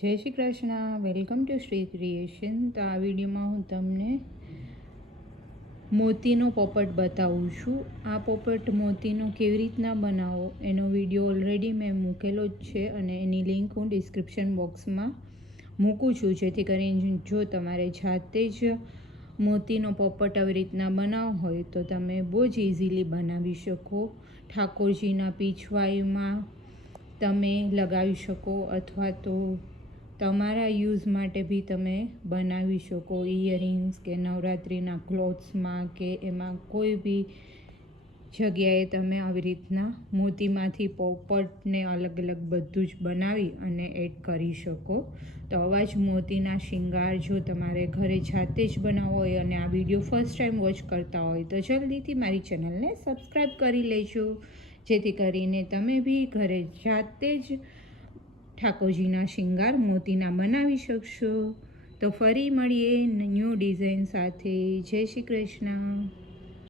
જય Shri Krishna, welcome to Shri creation. તો આ વિડીયોમાં હું તમને મોતીનો પોપટ બતાવું છું. આ પોપટ મોતીનો કેવી રીતના બનાવો એનો વિડીયો ઓલરેડી મેં મૂકેલો જ છે અને એની લિંક હું ડિસ્ક્રિપ્શન બોક્સમાં મૂકું છું, જેથી કરીને જો તમારે જાતે જ મોતીનો પોપટ આવી રીતના બનાવવો હોય તો તમે બહુ જ ઇઝીલી બનાવી શકો. ઠાકોરજીના પીછવાઈમાં તમે લગાવી શકો અથવા તો તમારા યુઝ માટે બી તમે બનાવી શકો. ઇયરિંગ્સ કે નવરાત્રિના ક્લોથ્સમાં કે એમાં કોઈ બી જગ્યાએ તમે આવી રીતના મોતીમાંથી પોપટને અલગ અલગ બધું જ બનાવી અને એડ કરી શકો. તો આવા જ મોતીના શિંગાર જો તમારે ઘરે જાતે જ બનાવવો હોય અને આ વિડીયો ફર્સ્ટ ટાઈમ વોચ કરતા હોય તો જલ્દીથી મારી ચેનલને સબસ્ક્રાઈબ કરી લેજો, જેથી કરીને તમે બી ઘરે જાતે જ ઠાકોરજીના શિંગાર મોતીના બનાવી શકશો. તો ફરી મળીએ ન્યૂ ડિઝાઇન સાથે. જય શ્રી કૃષ્ણ.